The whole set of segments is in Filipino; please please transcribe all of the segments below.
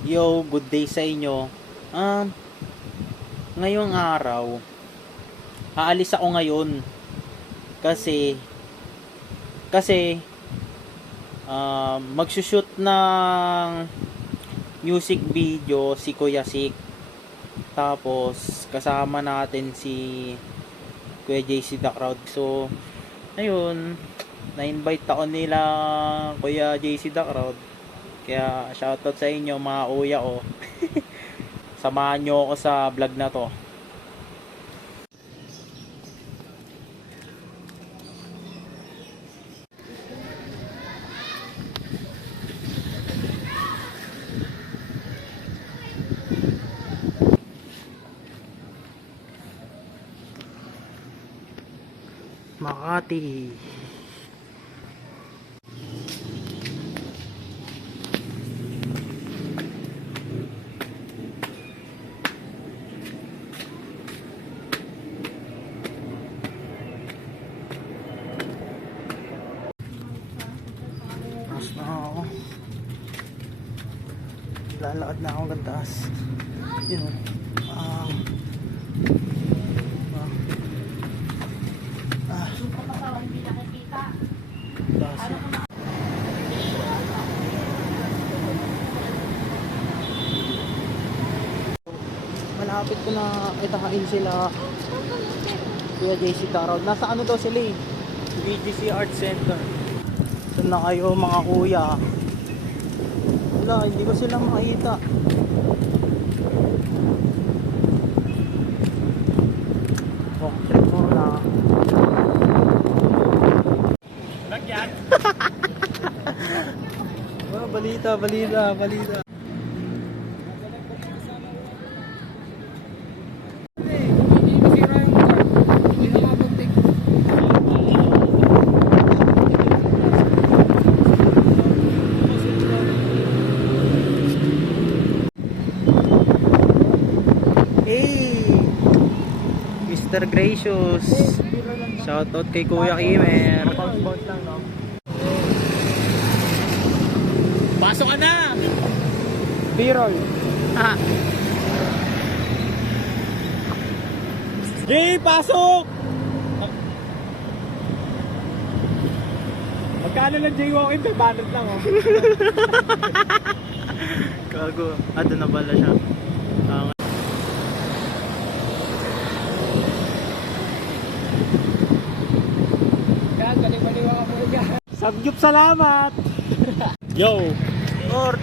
Yo, good day sa inyo. Ngayong araw, aalis ako ngayon kasi magsushoot ng music video si Kuya Sik. Tapos kasama natin si Kuya JC The Crowd. So, ayun, na-invite ako nila Kuya JC The Crowd. Kaya shoutout sa inyo mga kuya ko. Samahan nyo ako sa vlog na to. Makati. Mas na ako. Lalakad na ako hanggang taas. Yun. Malapit ko na itahain sila Kuya JC Darrow. Nasa ano daw sila eh? BGC Art Center. Saan na kayo mga kuya? Wala, hindi ko sila makita. Oh, check mo na. Lagyan! Oh, balita. Mr. Gracious, shoutout kay Kuya Kimer. Pasok ka na! B-roll. Jay, pasok! Magkano lang jaywalking? 500 lang oh. Gago, doon na pala siya. Sagyup, salamat. Yo.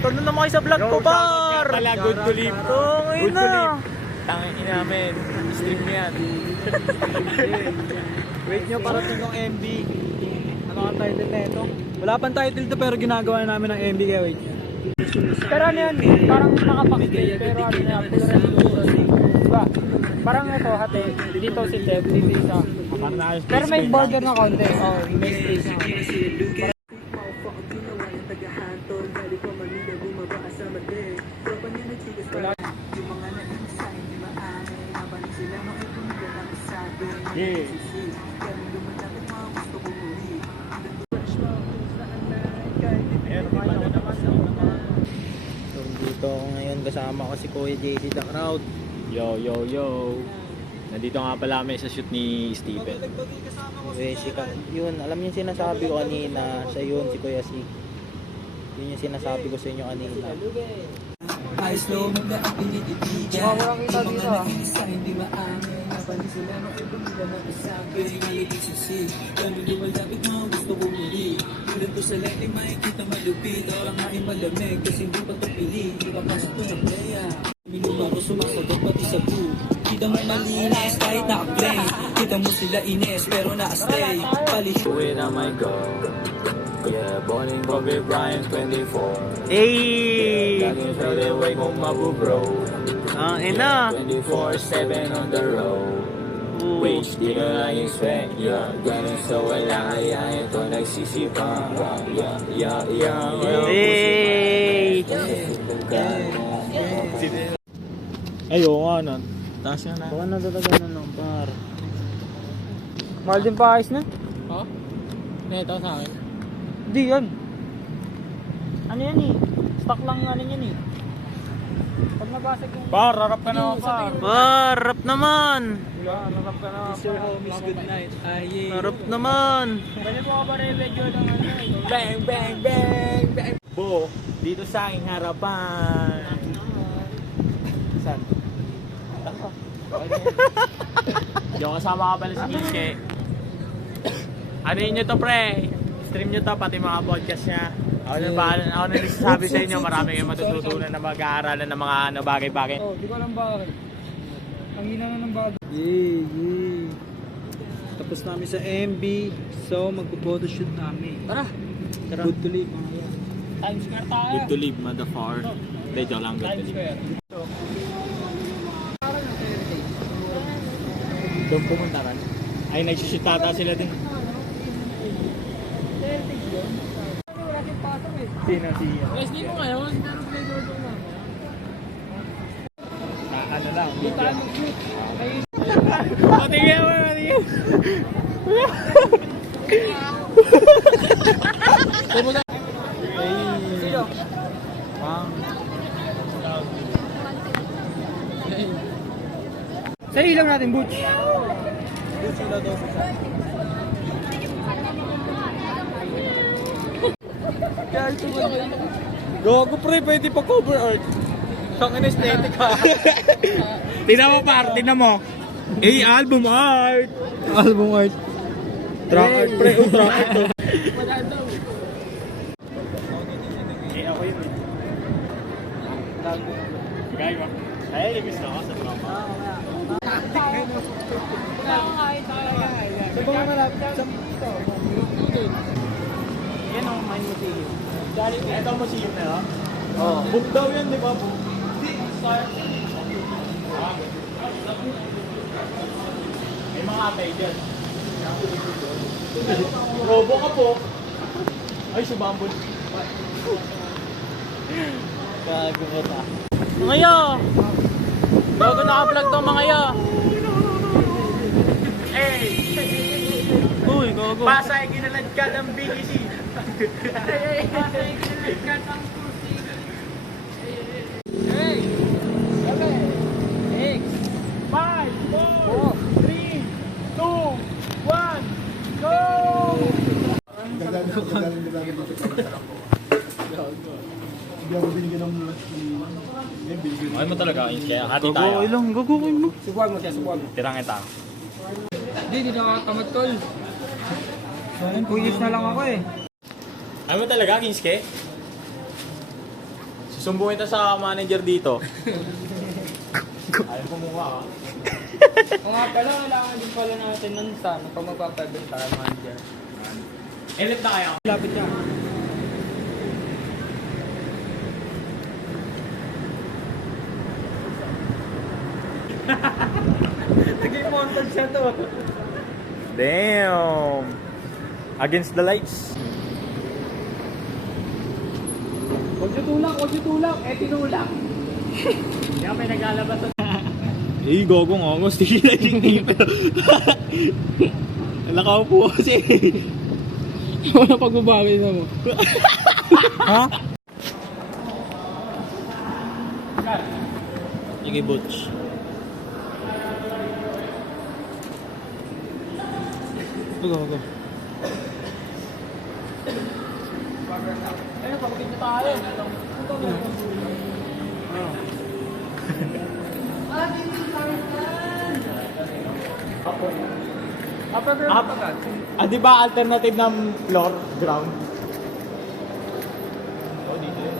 Tuno na kayo sa vlog ko, bar. Good to live. Good to live. Tangin namin. Stream yan. Wait nyo, parating yung MB. Ano ang title na ito? Wala pang title to pero ginagawa namin ng MB kaya wait nyo. Pero ano yan? Parang nakapag-stay. Pero ano yan? Diba? Parang ito, hati. Dito si Dev. Dito isa. Pero may border na konti. Oh, may space na. Yeah. So, dito ako ngayon kasama ko si Kuya JC The Crowd. Yo. Nandito nga pala kami sa shoot ni Steven. Yun, alam niyo sinasabi ko kanina, siya yun, si Kuya C. Yun yung sinasabi ko sa inyo kanina. Walang kita dito ah. Sumasagot pati sa boo. Kita mo malinis kahit naka-play. Kita mo sila ines pero naka-stay. Uwi na my God. Yeah, boning Kobe Bryant 24. Hey! Laging pwede way kong mabubro. Ang ina! 24/7 on the road. Wage, di na lang yung sweat. Yeah, ganun sa wala kaya ito nagsisipang. Hey! Ayoko nga nun. Taas nga na. Baka nadalaga na ng bar. Mahal din pa ayos na? Oo. Ito sa akin. Hindi yan. Ano yan eh? Stock lang ano yan eh. Pag nabasag yung... Par, harap ka na, par. Harap naman. Harap ka na, Mr. Homies, good night. Aye. Harap naman. Pwede po ka ba re-medyo ng ano eh? Bang, bang, bang, bang. Bo, dito sa aking harapan. Saan? Yung kasama ka pala si Kinske. Ano yun nyo to, pre? Stream nyo to, pati mga podcast niya. Ako na nagsasabi sa inyo, marami kayong matututunan na mag-aaralan ng mga ano, bagay-bagay. Oh, di ko alam bakit. Ang hina na ng bago. Yeah. Tapos namin sa MB, so magpo-photoshoot namin. Tara! Good to live, mga yan. Times Square tayo. Good to live, motherfucker. Hindi, joke lang, good to Times live. Square. Doon pumunta ka? Ay, nagsushoot tata sila din. Sino siya? Wesley mo ngayon, pero playboy ko na. Ano lang. Hindi tayo mag-shoot. Patingin mo, patingin. Sino? Sa ilaw natin, Butch. Gago pre, pwede pa cover art. Siyang anesthetic ha. Tingnan mo par, tingnan mo. Album art. Album art. Track art pre, track art to. Ako yun. Gaya ba? Ay, libis na ako sa drama. Sa mga malapit sa dito. Yan ang mine museum. Ito ang museum na yun? Oo. Book daw yan, di ba? Book. May mga atay dyan. Robo ka po. Ay, subambol. Gago mo ta. Mga yo! Gago naka-vlog tong mga yo. Uy, gago. Pasay, ginalad ka ng BEC. Hey! 7, 6, 5, 4, 3, 2, 1, go! Ay mo talaga, kaya hati tayo. Ilang gago ko mo. Subuhan mo siya, subuhan mo. Tirang ita. Hindi nakakamad tol. Kuyis na lang ako eh. Ay mo talaga, Kinske? Susumbong ito sa manager dito. Ayaw kumuha ka. O nga pala, kailangan din pala natin nun sa ano, pag magpapabenta tayo manager. Elip na kaya. Lapit niya. Naging montage siya to. Damn! Against the lights. Huwag niyo tulak, tinulak. Kaya may naglalabas sa... Eh, gogong ongos. Tigil na yung dito. Alakaw po kasi. Wala pagbabagay na mo. Ha? Sige, Butch. Gago. Ayun, pagkakit na tayo. Di ba alternative ng floor, ground? Oh, dito yun.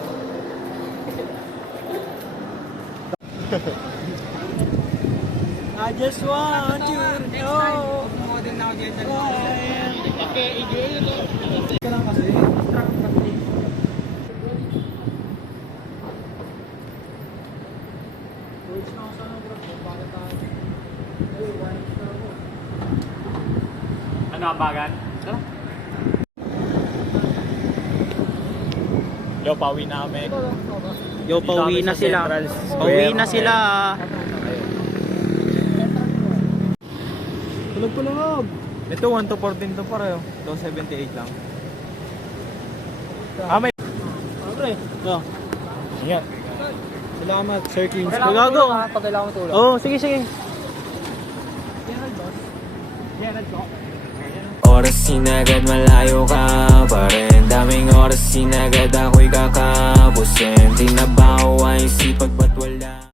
I just want you to know. Model na ako dyan. Ka lang kasi. Ano ang bagan? Yo, pauwi na kami. Yo, pauwi na sila. Pauwi na sila. Tulog. Ito 1 to 14 to pareho. 278 lang. Ah, may... Pre, go. Ingat. Salamat, Sir Kings. Gago. Pag kailangan mo tulong. Oh, sige, sige. Oras sinagad malayo ka pa rin. Daming oras sinagad ako'y kakapusin. Di na ba ang sipag